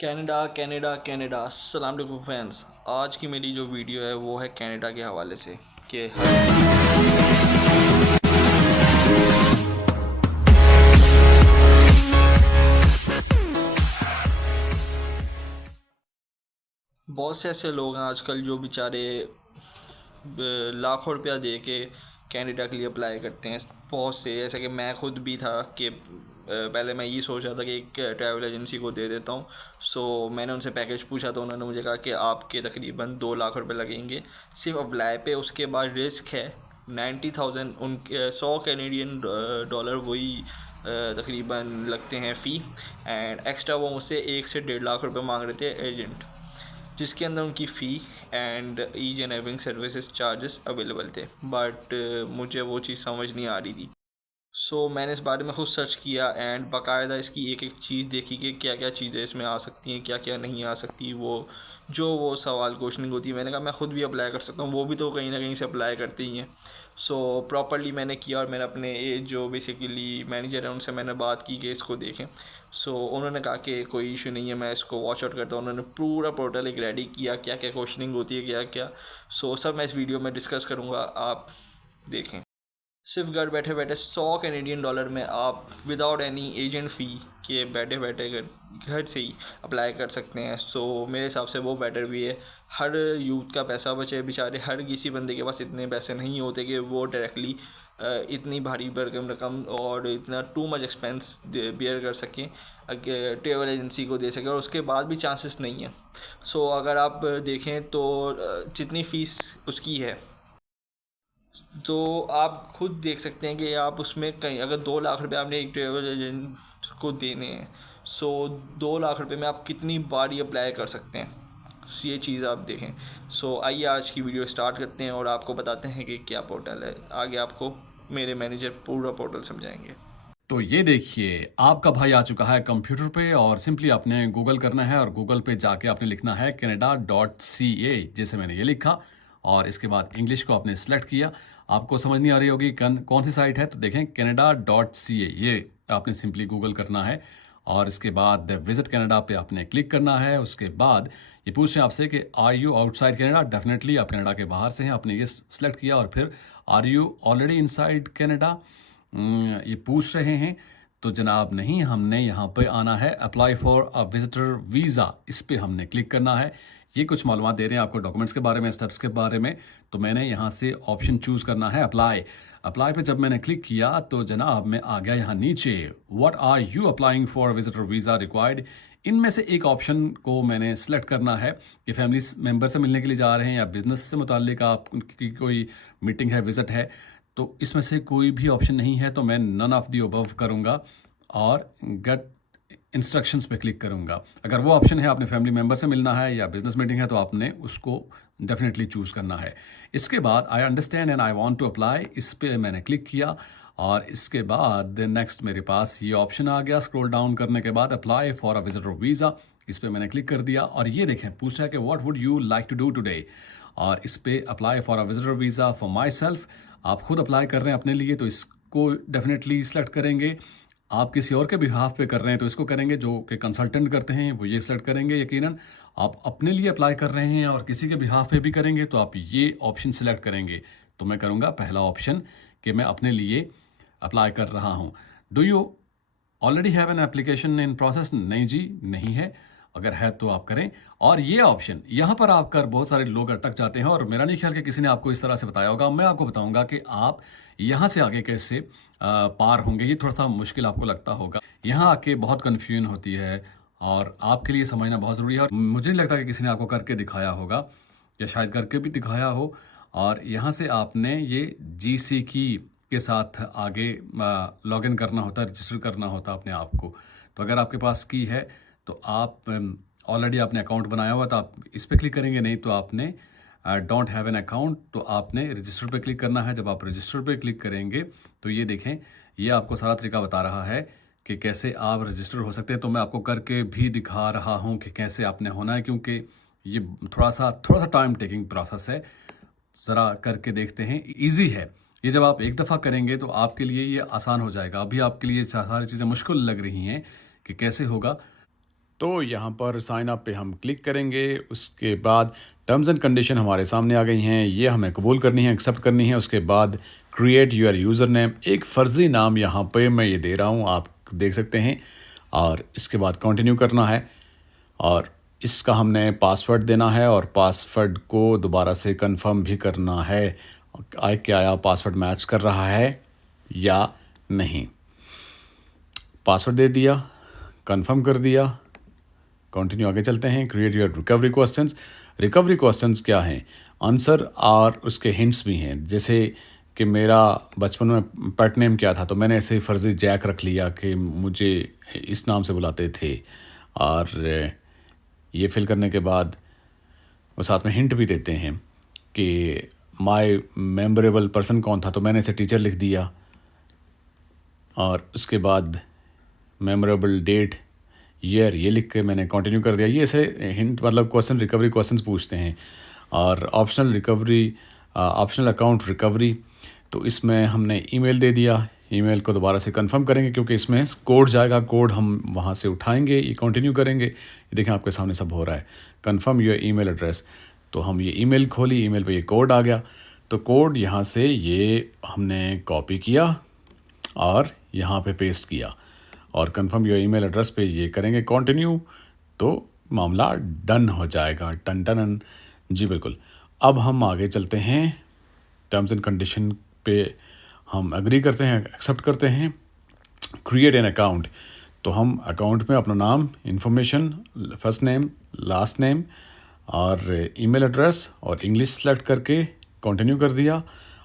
Canada Canada Canada अस्सलाम वालेकुम friends. आज की मेरी जो वीडियो है वो है कनाडा के हवाले से कि बहुत से ऐसे लोग हैं आजकल जो बेचारे लाखों रुपया दे के कनाडा के लिए अप्लाई करते हैं। बहुत से, जैसे कि मैं खुद भी था कि पहले मैं ये सोच रहा था कि एक ट्रैवल एजेंसी को दे देता हूँ। मैंने उनसे पैकेज पूछा तो उन्होंने मुझे कहा कि आपके तकरीबन 2 लाख रुपए लगेंगे सिर्फ अप्लाई पे। उसके बाद रिस्क है 90,000 उनके 100 कैनेडियन डॉलर वही तकरीबन लगते हैं फ़ी। एंड एक्स्ट्रा वो मुझसे 1 से 1.5 लाख रुपए मांग रहे थे एजेंट, जिसके अंदर उनकी फ़ी एंड ईच एंड एवरिंग सर्विसेज चार्जेस अवेलेबल थे। बट मुझे वो चीज़ समझ नहीं आ रही थी। मैंने इस बारे में खुद सर्च किया एंड बाकायदा इसकी एक एक चीज़ देखी कि क्या क्या चीज़ें इसमें आ सकती हैं, क्या क्या नहीं आ सकती। वो सवाल क्वेश्चनिंग होती है। मैंने कहा मैं खुद भी अप्लाई कर सकता हूँ, वो भी तो कहीं ना कहीं से अप्लाई करते ही हैं। प्रॉपरली मैंने किया और मैंने अपने जो बेसिकली मैनेजर हैं उनसे मैंने बात की कि इसको देखें। उन्होंने कहा कि कोई इशू नहीं है, मैं इसको वॉच आउट करता हूँ। उन्होंने पूरा पोर्टल एक रेडी किया, क्या क्या क्वेश्चनिंग होती है, क्या क्या। सब मैं इस वीडियो में डिस्कस करूँगा, आप देखें। सिर्फ घर बैठे बैठे 100 कैनेडियन डॉलर में आप विदाउट एनी एजेंट फ़ी के बैठे बैठे घर से ही अप्लाई कर सकते हैं। मेरे हिसाब से वो बेटर भी है। हर यूथ का पैसा बचे। बेचारे हर किसी बंदे के पास इतने पैसे नहीं होते कि वो डायरेक्टली इतनी भारी भरकम रकम और इतना टू मच एक्सपेंस बियर कर सकें, ट्रेवल एजेंसी को दे सकें, और उसके बाद भी चांसेस नहीं है। अगर आप देखें तो जितनी फ़ीस उसकी है तो आप खुद देख सकते हैं कि आप उसमें कहीं अगर 2 लाख रुपए आपने एक ट्रेवल एजेंट को देने हैं, 2 लाख रुपए में आप कितनी बार ही अप्लाई कर सकते हैं, ये चीज़ आप देखें। आइए आज की वीडियो स्टार्ट करते हैं और आपको बताते हैं कि क्या पोर्टल है। आगे आपको मेरे मैनेजर पूरा पोर्टल समझाएंगे। तो ये देखिए, आपका भाई आ चुका है कंप्यूटर पे और सिंपली आपने गूगल करना है और गूगल पे जाके आपने लिखना है canada.ca, जैसे मैंने ये लिखा। और इसके बाद इंग्लिश को आपने सेलेक्ट किया। आपको समझ नहीं आ रही होगी कौन सी साइट है, तो देखें canada.ca, ये आपने सिंपली गूगल करना है। और इसके बाद विजिट कनाडा पे आपने क्लिक करना है। उसके बाद ये पूछ रहे हैं आपसे कि are you outside Canada. Definitely आप कनाडा के बाहर से हैं, आपने ये सेलेक्ट किया। और फिर are you already inside Canada, ये पूछ रहे हैं। तो जनाब नहीं, हमने यहाँ पे आना है apply for a visitor visa, इस पे हमने क्लिक करना है। ये कुछ मालूमात दे रहे हैं आपको डॉक्यूमेंट्स के बारे में, स्टेप्स के बारे में। तो मैंने यहाँ से ऑप्शन चूज़ करना है अप्लाई। अप्लाई पे जब मैंने क्लिक किया तो जनाब मैं आ गया यहाँ नीचे, what are you applying for visitor visa required. इनमें से एक ऑप्शन को मैंने सेलेक्ट करना है कि फैमिली मेम्बर से मिलने के लिए जा रहे हैं या बिजनेस से मुताल्लिक आपकी कोई मीटिंग है, विजिट है। तो इसमें से कोई भी ऑप्शन नहीं है, तो मैं नन ऑफ दी अबव करूँगा और गेट इंस्ट्रक्शंस पे क्लिक करूँगा। अगर वो ऑप्शन है आपने फैमिली मेम्बर से मिलना है या बिजनेस मीटिंग है, तो आपने उसको डेफिनेटली चूज़ करना है। इसके बाद I understand and I want to apply, इस पे मैंने क्लिक किया। और इसके बाद नेक्स्ट मेरे पास ये ऑप्शन आ गया। स्क्रॉल डाउन करने के बाद apply for a visitor visa, इस पे मैंने क्लिक कर दिया। और ये देखें, पूछ रहा है कि what would you like to do today. और इस पे apply for a visitor visa for myself, आप खुद अप्लाई कर रहे हैं अपने लिए तो इसको डेफिनेटली सेलेक्ट करेंगे। आप किसी और के बिहाफ पे कर रहे हैं तो इसको करेंगे। जो कि कंसल्टेंट करते हैं वो ये सेलेक्ट करेंगे यकीनन। आप अपने लिए अप्लाई कर रहे हैं और किसी के बिहाफ पे भी करेंगे तो आप ये ऑप्शन सेलेक्ट करेंगे। तो मैं करूँगा पहला ऑप्शन कि मैं अपने लिए अप्लाई कर रहा हूँ। Do you already have an application in process? नहीं जी, नहीं है। अगर है तो आप करें। और ये ऑप्शन यहाँ पर आपकर बहुत सारे लोग अटक जाते हैं और मेरा नहीं ख्याल कि किसी ने आपको इस तरह से बताया होगा। मैं आपको बताऊंगा कि आप यहाँ से आगे कैसे पार होंगे। ये थोड़ा सा मुश्किल आपको लगता होगा, यहाँ आके बहुत कन्फ्यूजन होती है और आपके लिए समझना बहुत ज़रूरी है। और मुझे नहीं लगता कि किसी ने आपको करके दिखाया होगा या शायद करके भी दिखाया हो। और यहाँ से आपने ये GC की के साथ आगे लॉग इन करना होता है, रजिस्टर करना होता है अपने आप को। तो अगर आपके पास की है तो आप ऑलरेडी आपने अकाउंट बनाया हुआ तो आप इस पर क्लिक करेंगे। नहीं तो आपने डोंट हैव एन अकाउंट, तो आपने रजिस्टर पे क्लिक करना है। जब आप रजिस्टर पे क्लिक करेंगे तो ये देखें, ये आपको सारा तरीका बता रहा है कि कैसे आप रजिस्टर हो सकते हैं। तो मैं आपको करके भी दिखा रहा हूँ कि कैसे आपने होना है, क्योंकि ये थोड़ा सा टाइम टेकिंग प्रोसेस है। ज़रा करके देखते हैं, ईजी है। ये जब आप एक दफ़ा करेंगे तो आपके लिए ये आसान हो जाएगा। अभी आपके लिए सारी चीज़ें मुश्किल लग रही हैं कि कैसे होगा। तो यहाँ पर साइन अप पे हम क्लिक करेंगे। उसके बाद टर्म्स एंड कंडीशन हमारे सामने आ गई हैं, ये हमें कबूल करनी है, एक्सेप्ट करनी है। उसके बाद क्रिएट योर यूज़र नेम, एक फ़र्ज़ी नाम यहाँ पे मैं ये दे रहा हूँ, आप देख सकते हैं। और इसके बाद कंटिन्यू करना है और इसका हमने पासवर्ड देना है और पासवर्ड को दोबारा से कंफर्म भी करना है क्या पासवर्ड मैच कर रहा है या नहीं। पासवर्ड दे दिया, कंफर्म कर दिया, कंटिन्यू आगे चलते हैं। Create your recovery questions. Recovery questions क्या हैं? आंसर और उसके हिंट्स भी हैं। जैसे कि मेरा बचपन में पेट नेम क्या था, तो मैंने ऐसे ही फ़र्ज़ी जैक रख लिया कि मुझे इस नाम से बुलाते थे। और ये फिल करने के बाद वो साथ में हिंट भी देते हैं कि माय मेमोरेबल पर्सन कौन था, तो मैंने इसे टीचर लिख दिया। और उसके बाद मेमोरेबल डेट, ईयर, ये लिख के मैंने कंटिन्यू कर दिया। ये ऐसे हिंट मतलब क्वेश्चन रिकवरी क्वेश्चंस पूछते हैं। और optional recovery, optional account recovery, तो इसमें हमने ईमेल दे दिया। ईमेल को दोबारा से कंफर्म करेंगे क्योंकि इसमें कोड जाएगा, कोड हम वहाँ से उठाएंगे, ये कंटिन्यू करेंगे। ये देखें आपके सामने सब हो रहा है। कंफर्म योर ईमेल एड्रेस, तो हम ये ईमेल खोली, ईमेल पे ये कोड आ गया। तो कोड यहाँ से ये हमने कॉपी किया और यहाँ पे पेस्ट किया और कंफर्म योर ईमेल एड्रेस पे ये करेंगे कंटिन्यू, तो मामला डन हो जाएगा। Ton ton. जी बिल्कुल। अब हम आगे चलते हैं, टर्म्स एंड कंडीशन पे हम एग्री करते हैं, एक्सेप्ट करते हैं। क्रिएट एन अकाउंट, तो हम अकाउंट में अपना नाम, information, first name, last name और ईमेल एड्रेस और इंग्लिश सेलेक्ट करके कंटिन्यू कर दिया।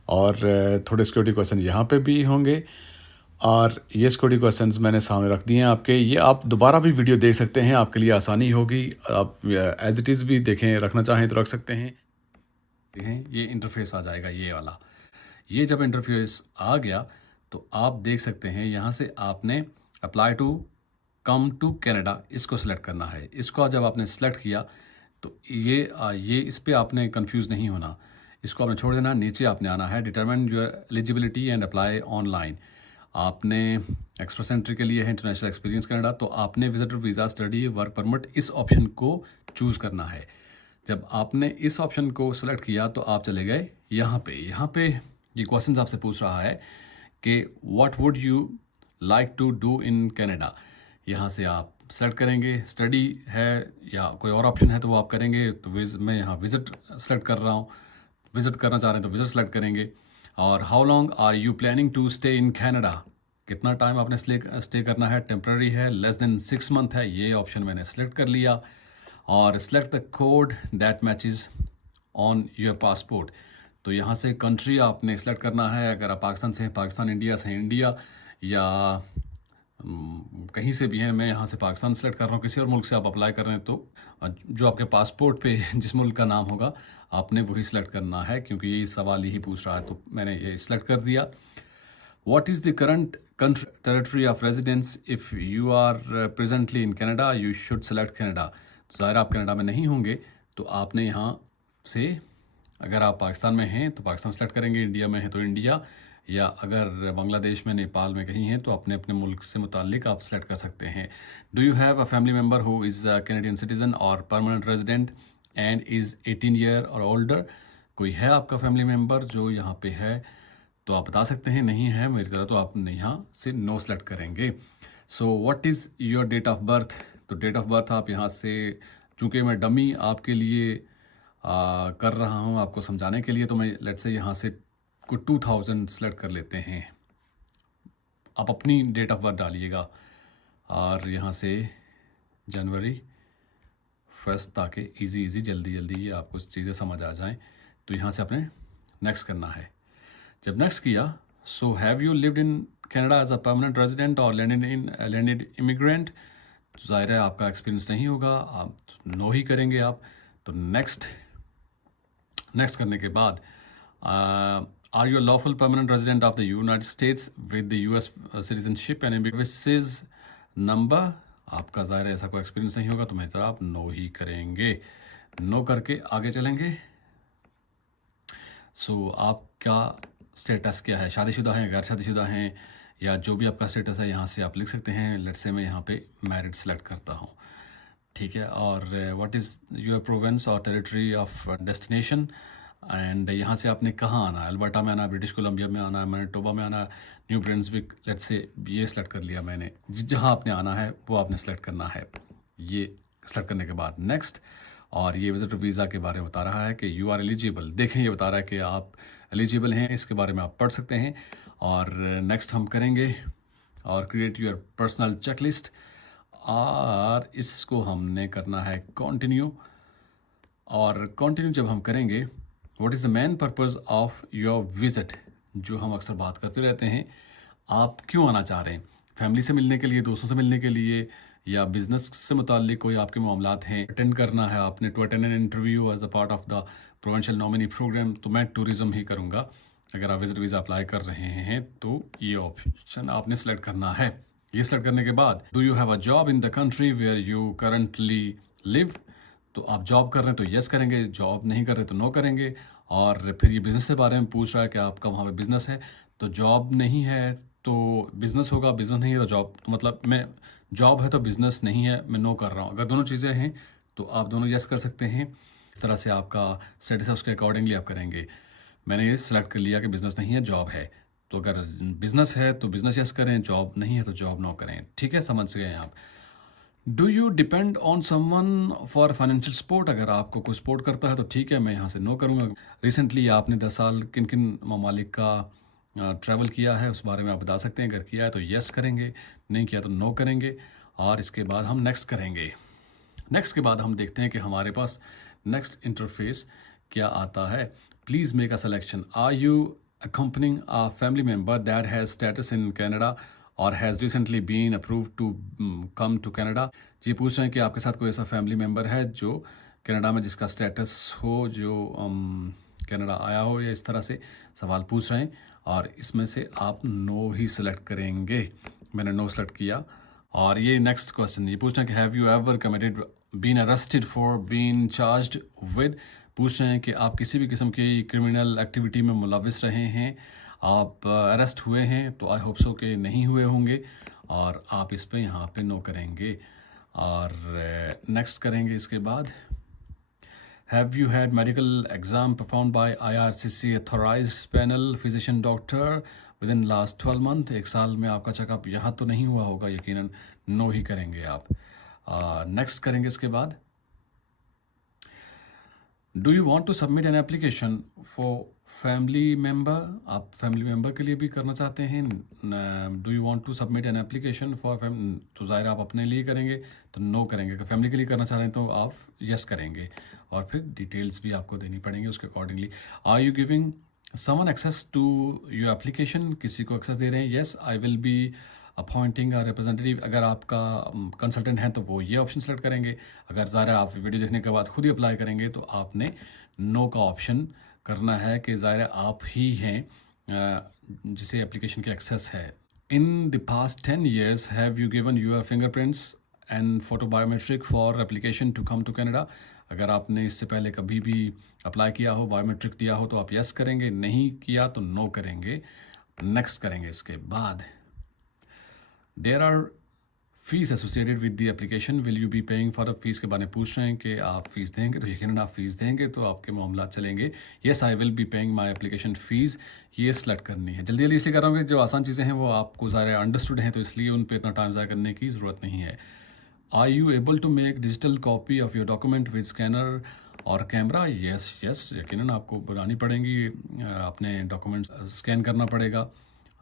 और थोड़े सिक्योरिटी क्वेश्चन यहाँ पे भी होंगे और ये सिक्योरिटी क्वेश्चंस मैंने सामने रख दिए हैं आपके। ये आप दोबारा भी वीडियो देख सकते हैं, आपके लिए आसानी होगी। आप एज इट इज़ भी देखें, रखना चाहें तो रख सकते हैं। देखें ये इंटरफेस आ जाएगा, ये वाला। ये जब इंटरफेस आ गया तो आप देख सकते हैं यहाँ से आपने apply to come to Canada इसको सिलेक्ट करना है। इसको जब आपने सेलेक्ट किया तो ये इस पर आपने कंफ्यूज नहीं होना, इसको आपने छोड़ देना। नीचे आपने आना है determine your eligibility and apply online. आपने एक्सप्रेस एंट्री के लिए है इंटरनेशनल एक्सपीरियंस कनाडा, तो आपने visitor visa, study, work permit इस ऑप्शन को चूज़ करना है। जब आपने इस ऑप्शन को सेलेक्ट किया तो आप चले गए यहाँ पे ये क्वेश्चन आपसे पूछ रहा है कि what would you like to do in Canada. यहाँ से आप सेलेक्ट करेंगे, स्टडी है या कोई और ऑप्शन है तो वो आप करेंगे। तो मैं यहाँ विज़िट सेलेक्ट कर रहा हूँ, विज़िट करना चाह रहे हैं तो विज़िट सेलेक्ट करेंगे। और how long are you planning to stay in Canada, कितना टाइम आपने स्टे करना है, टेम्प्रेरी है, लेस देन 6 मंथ है, ये ऑप्शन मैंने सेलेक्ट कर लिया। और select the code that matches on your passport, तो यहाँ से कंट्री आपने सेलेक्ट करना है। अगर आप पाकिस्तान से हैं पाकिस्तान, इंडिया से हैं इंडिया, या कहीं से भी हैं। मैं यहाँ से पाकिस्तान सेलेक्ट कर रहा हूँ। किसी और मुल्क से आप अप्लाई कर रहे हैं तो जो आपके पासपोर्ट पे जिस मुल्क का नाम होगा आपने वही सिलेक्ट करना है, क्योंकि ये सवाल यही पूछ रहा है। तो मैंने ये सिलेक्ट कर दिया। What is the current country territory of residence if you are presently in Canada, you should select Canada. ज़ाहिर आप कनाडा में नहीं होंगे तो आपने यहाँ से, अगर आप पाकिस्तान में हैं तो पाकिस्तान सेलेक्ट करेंगे, इंडिया में हैं तो इंडिया, या अगर बांग्लादेश में, नेपाल में कहीं हैं तो अपने अपने मुल्क से मुतालिक आप सेलेक्ट कर सकते हैं। Do you have a family member who is a Canadian citizen और permanent resident and is 18 year और ओल्डर, कोई है आपका फैमिली मेम्बर जो यहाँ पे है तो आप बता सकते हैं। नहीं है मेरी तरह तो आप यहाँ से नो सेलेक्ट करेंगे। So what is your date of birth, तो डेट ऑफ बर्थ आप यहाँ से, चूँकि मैं डमी आपके लिए कर रहा हूँ आपको समझाने के लिए, तो मैं लेट्स से यहाँ से कोई 2000 सेलेक्ट कर लेते हैं। आप अपनी डेट ऑफ बर्थ डालिएगा और यहाँ से जनवरी 1 ताकि इजी जल्दी आपको चीज़ें समझ आ जाएं। तो यहाँ से आपने नेक्स्ट करना है। जब नेक्स्ट किया, so have you lived in Canada as a permanent resident और लैंडेड इमिग्रेंट, तो ज़ाहिर है आपका एक्सपीरियंस नहीं होगा, आप नो ही करेंगे आप। तो नेक्स्ट करने के बाद are you lawful permanent resident of the United States with the US citizenship and services number, आपका ज़ाहिर है ऐसा कोई एक्सपीरियंस नहीं होगा तो मेरी तरह आप नो ही करेंगे। नो करके आगे चलेंगे। सो आपका स्टेटस क्या है, शादीशुदा हैं, गैर शादीशुदा हैं, या जो भी आपका स्टेटस है यहाँ से आप लिख सकते हैं। लेट्स से मैं यहाँ पे मैरिड सेलेक्ट करता हूँ। ठीक है, और व्हाट इज़ योर प्रोविंस और टेरिटरी ऑफ डेस्टिनेशन, एंड यहाँ से आपने कहाँ आना है, अल्बर्टा में आना है, ब्रिटिश कोलंबिया में आना है, मैनिटोबा में आना है, न्यू ब्रंसविक, लेट्स से ये सेलेक्ट कर लिया मैंने। जहाँ आपने आना है वो आपने सेलेक्ट करना है। ये सेलेक्ट करने के बाद नेक्स्ट, और ये विजिटर वीज़ा के बारे में बता रहा है कि यू आर एलिजिबल। देखें, ये बता रहा है कि आप एलिजिबल हैं, इसके बारे में आप पढ़ सकते हैं। और नेक्स्ट हम करेंगे और क्रिएट योर पर्सनल चेकलिस्ट, और इसको हमने करना है कंटिन्यू। और कंटिन्यू जब हम करेंगे, what is the main purpose of your visit, जो हम अक्सर बात करते रहते हैं, आप क्यों आना चाह रहे हैं? फैमिली से मिलने के लिए, दोस्तों से मिलने के लिए, या बिजनेस से मुताल्लिक कोई आपके मामलात हैं, अटेंड करना है आपने, to attend an interview as a part of the provincial nominee program, तो मैं टूरिज़्म ही करूँगा। अगर आप विजिट वीज़ा अप्लाई कर रहे हैं तो ये ऑप्शन आपने सेलेक्ट करना है। ये सेलेक्ट करने के बाद, do you have a job in the country where you currently live, तो आप जॉब कर रहे हैं तो यस करेंगे, जॉब नहीं कर रहे तो नो करेंगे। और फिर ये बिज़नेस के बारे में पूछ रहा है कि आपका वहाँ पे बिज़नेस है, तो जॉब नहीं है तो बिज़नेस होगा, बिज़नेस नहीं है तो जॉब, तो मतलब मैं जॉब है तो बिज़नेस नहीं है, मैं नो कर रहा हूँ। अगर दोनों चीज़ें हैं तो आप दोनों यस कर सकते हैं। इस तरह से आपका स्टेटस है, उसके अकॉर्डिंगली आप करेंगे। मैंने ये सिलेक्ट कर लिया कि बिज़नेस नहीं है, जॉब है, तो अगर बिज़नेस है तो बिज़नेस यस करें, जॉब नहीं है तो जॉब नो करें। ठीक है, समझ गए आप। Do you depend on someone for financial support, अगर आपको कोई सपोर्ट करता है तो ठीक है, मैं यहाँ से नो करूँगा। रिसेंटली आपने 10 साल किन किन ममालिक का ट्रैवल किया है, उस बारे में आप बता सकते हैं। अगर किया है तो यस करेंगे, नहीं किया तो नो करेंगे। और इसके बाद हम नेक्स्ट करेंगे। नेक्स्ट के बाद हम देखते हैं कि हमारे पास नेक्स्ट इंटरफेस क्या आता है। Please make a selection, are you accompanying a family member that has status in Canada और has recently been approved to come to Canada. जी पूछ रहे हैं कि आपके साथ कोई ऐसा फैमिली मेम्बर है जो कनाडा में जिसका स्टेटस हो, जो कनाडा आया हो, या इस तरह से सवाल पूछ रहे हैं। और इसमें से आप नो ही सिलेक्ट करेंगे। मैंने नो सेलेक्ट किया। और ये नेक्स्ट क्वेश्चन ये पूछ रहे हैं कि have you ever committed been arrested for been charged with, पूछ रहे हैं कि आप किसी भी किस्म की क्रिमिनल एक्टिविटी में मुलविस रहे हैं, आप अरेस्ट हुए हैं, तो आई होप सो कि नहीं हुए होंगे, और आप इस पे यहाँ पे नो करेंगे। और नेक्स्ट करेंगे इसके बाद, have you had medical exam perform by IRCC authorised panel physician doctor with in last 12 month, एक साल में आपका चेकअप यहाँ तो नहीं हुआ होगा, यकीनन नो ही करेंगे आप। नेक्स्ट करेंगे इसके बाद, do you want to submit an application for family member, आप फैमिली मेम्बर के लिए भी करना चाहते हैं। Do you want to submit an application for तो ज़ाहिर आप अपने लिए करेंगे तो नो करेंगे। अगर फैमिली के लिए करना चाह रहे हैं तो आप यस करेंगे, और फिर डिटेल्स भी आपको देनी पड़ेंगे उसके accordingly. Are you giving someone access to your application, किसी को एक्सेस दे रहे हैं। Yes I will be appointing a representative, अगर आपका कंसल्टेंट है तो वो ये ऑप्शन सेलेक्ट करेंगे। अगर ज़ाहिर आप वीडियो देखने के बाद खुद ही अप्लाई करेंगे तो आपने नो का ऑप्शन करना है कि ज़ाहिर आप ही हैं जिसे एप्लीकेशन की एक्सेस है। In the past 10 years have you given your fingerprints and photo biometric for application to come to Canada, अगर आपने इससे पहले कभी भी अप्लाई किया हो, बायोमेट्रिक दिया हो, तो आप यस करेंगे, नहीं किया तो नो करेंगे। नेक्स्ट करेंगे इसके बाद, there are fees associated with the application, will you be paying for a fees के बारे में पूछ रहे हैं कि आप फीस देंगे, तो यकीनन आप फीस देंगे तो आपके मामला चलेंगे। Yes I will be paying my application fees, ये सेलेक्ट करनी है। जल्दी जल्दी इसलिए कर रहा हूँ कि जो आसान चीज़ें हैं वो आपको ज़ाहिर अंडरस्टूड हैं, तो इसलिए उन पर इतना टाइम ज़ाया करने की ज़रूरत नहीं है। Are you able to make digital copy of your document with scanner और कैमरा, यस यस यकीनन आपको बनानी पड़ेंगी, अपने डॉक्यूमेंट्स स्कैन करना पड़ेगा,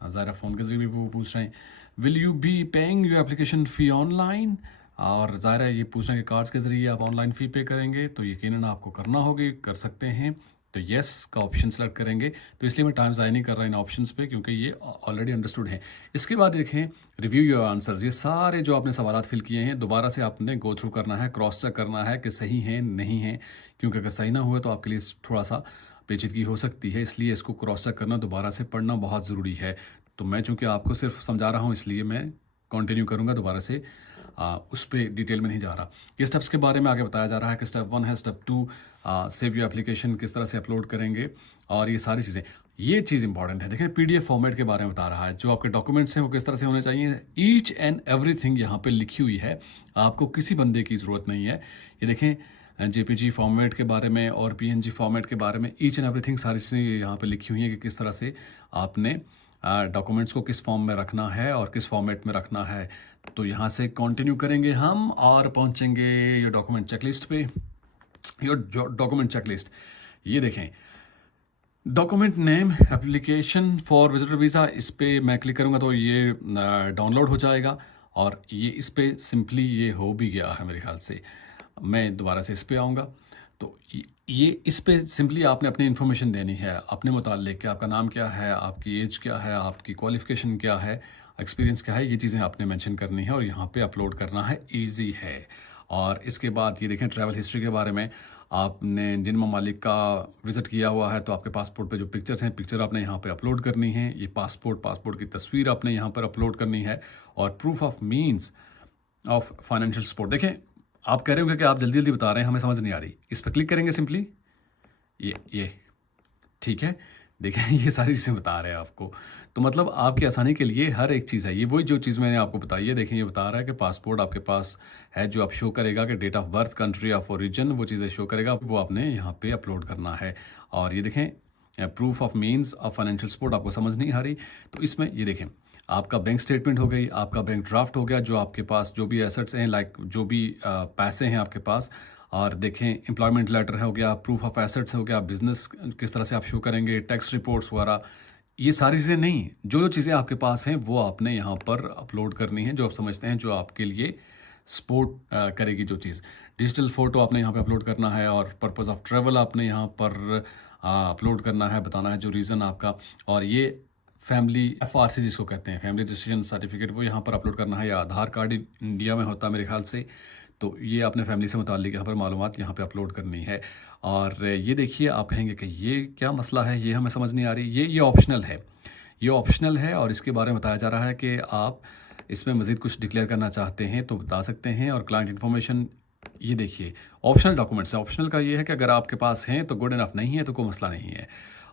ज़ाहिर फ़ोन के ज़रिए भी वो पूछ रहे हैं। Will you be paying your application fee online, और ज़ाहिर है ये पूछ रहे हैं कि कार्ड्स के ज़रिए आप ऑनलाइन फ़ी पे करेंगे, तो यकीनन आपको करना होगी, कर सकते हैं, तो येस का ऑप्शन सेलेक्ट करेंगे। तो इसलिए मैं टाइम ज़ाया नहीं कर रहा इन ऑप्शंस पे, क्योंकि ये ऑलरेडी अंडरस्टूड है। इसके बाद देखें, रिव्यू योर आंसर्स, ये सारे जो आपने सवालात फिल किए हैं दोबारा से आपने गो थ्रू करना है, क्रॉस चेक करना है कि सही हैं नहीं हैं, क्योंकि अगर सही ना हुआ तो आपके लिए थोड़ा सा पेचीदगी हो सकती है, इसलिए इसको क्रॉस चेक करना, दोबारा से पढ़ना बहुत ज़रूरी है। तो मैं चूँकि आपको सिर्फ समझा रहा हूँ इसलिए मैं कंटिन्यू करूँगा दोबारा से। उस पर डिटेल में नहीं जा रहा। ये स्टेप्स के बारे में आगे बताया जा रहा है कि स्टेप 1 है, स्टेप 2 सेव योर एप्लीकेशन किस तरह से अपलोड करेंगे और ये सारी चीज़ें। ये चीज़ इंपॉर्टेंट है, देखें PDF फॉर्मेट के बारे में बता रहा है, जो आपके डॉक्यूमेंट्स हैं वो किस तरह से होने चाहिए। ईच एंड एवरीथिंग यहाँ पे लिखी हुई है, आपको किसी बंदे की ज़रूरत नहीं है। ये देखें JPG फॉर्मेट के बारे में और PNG फॉर्मेट के बारे में ईच एंड एवरीथिंग सारी चीज़ें यहाँ पे लिखी हुई हैं कि किस तरह से आपने डॉक्यूमेंट्स को किस फॉर्म में रखना है और किस फॉर्मेट में रखना है। तो यहाँ से कंटिन्यू करेंगे हम और पहुँचेंगे योर डॉक्यूमेंट चेकलिस्ट पे। योर डॉक्यूमेंट चेकलिस्ट, ये देखें document name application for visitor visa, इस पर मैं क्लिक करूँगा तो ये डाउनलोड हो जाएगा और ये इस पर सिंपली ये हो भी गया है मेरे ख्याल से। मैं दोबारा से इस पर आऊँगा तो ये इस पे सिंपली आपने अपनी इन्फॉर्मेशन देनी है अपने मुताल्लिक कि आपका नाम क्या है, आपकी एज क्या है, आपकी क्वालिफ़िकेशन क्या है, एक्सपीरियंस क्या है, ये चीज़ें आपने मेंशन करनी है और यहाँ पे अपलोड करना है। इजी है। और इसके बाद ये देखें ट्रैवल हिस्ट्री के बारे में, आपने जिन ममालिक का विज़िट किया हुआ है तो आपके पासपोर्ट पे जो पिक्चर्स हैं, पिक्चर आपने यहाँ पे अपलोड करनी है। ये पासपोर्ट की तस्वीर आपने यहाँ पर अपलोड करनी है और proof of means of financial support. देखें आप कह रहे होंगे कि आप जल्दी जल्दी बता रहे हैं, हमें समझ नहीं आ रही। इस पर क्लिक करेंगे सिंपली, ये ठीक है, देखें ये सारी चीज़ें बता रहे हैं आपको। तो मतलब आपकी आसानी के लिए हर एक चीज़ है, ये वही जो चीज़ मैंने आपको बताई है। देखें ये बता रहा है कि पासपोर्ट आपके पास है जो आप शो करेगा कि date of birth, country of origin, वो चीज़ें शो करेगा, वो आपने यहाँ पे अपलोड करना है। और ये देखें proof of means of financial support, आपको समझ नहीं आ रही तो इसमें ये देखें आपका बैंक स्टेटमेंट हो गई, आपका बैंक ड्राफ्ट हो गया, जो आपके पास जो भी एसेट्स हैं लाइक जो भी पैसे हैं आपके पास, और देखें एम्प्लॉयमेंट लेटर हो गया, प्रूफ ऑफ एसेट्स हो गया, बिजनेस किस तरह से आप शो करेंगे, टैक्स रिपोर्ट्स वगैरह, ये सारी चीज़ें नहीं, जो चीज़ें आपके पास हैं वो आपने यहाँ पर अपलोड करनी है, जो आप समझते हैं जो आपके लिए सपोर्ट करेगी जो चीज़। डिजिटल फ़ोटो आपने यहाँ पे अपलोड करना है और पर्पस ऑफ ट्रैवल आपने यहाँ पर अपलोड करना है, बताना है जो रीज़न आपका। और ये फैमिली FRC जिसको कहते हैं, फैमिली रजिस्ट्रेशन सर्टिफिकेट, वो यहाँ पर अपलोड करना है, या आधार कार्ड इंडिया में होता है मेरे ख्याल से, तो ये आपने फैमिली से मुताल्लिक यहाँ पर मालूमात यहाँ पे अपलोड करनी है। और ये देखिए आप कहेंगे कि ये क्या मसला है, ये हमें समझ नहीं आ रही। ये ऑप्शनल है, ये ऑप्शनल है और इसके बारे में बताया जा रहा है कि आप इसमें मज़ीद कुछ डिक्लेयर करना चाहते हैं तो बता सकते हैं। और क्लाइंट इन्फॉर्मेशन, ये देखिए ऑप्शनल डॉक्यूमेंट्स है। ऑप्शनल का ये है कि अगर आपके पास हैं तो गुड इनफ, नहीं है तो कोई मसला नहीं है।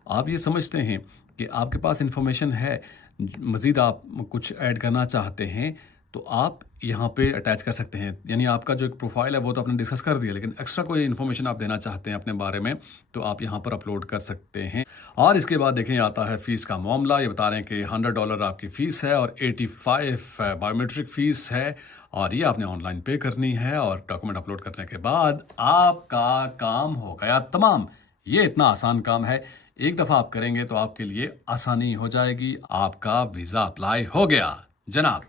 आप ये समझते हैं कि आपके पास इन्फॉर्मेशन है, मज़ीद आप कुछ ऐड करना चाहते हैं तो आप यहाँ पे अटैच कर सकते हैं। यानी आपका जो एक प्रोफाइल है वो तो आपने डिस्कस कर दिया, लेकिन एक्स्ट्रा कोई इन्फॉर्मेशन आप देना चाहते हैं अपने बारे में तो आप यहाँ पर अपलोड कर सकते हैं। और इसके बाद देखें आता है फ़ीस का मामला। ये बता रहे हैं कि $100 आपकी फ़ीस है और 85 बायोमेट्रिक फ़ीस है और ये आपने ऑनलाइन पे करनी है। और डॉक्यूमेंट अपलोड करने के बाद आपका काम हो गया तमाम। ये इतना आसान काम है, एक दफ़ा आप करेंगे तो आपके लिए आसानी हो जाएगी, आपका वीज़ा अप्लाई हो गया जनाब।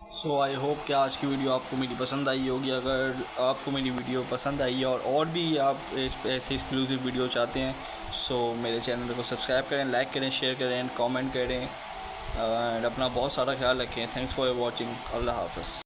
सो आई होप कि आज की वीडियो आपको मेरी पसंद आई होगी। अगर आपको मेरी वीडियो पसंद आई और भी आप ऐसे एक्सक्लूसिव वीडियो चाहते हैं सो मेरे चैनल को सब्सक्राइब करें, लाइक करें, शेयर करें, कमेंट करें और अपना बहुत सारा ख्याल रखें। Thanks for watching. अल्लाह हाफ़िज़।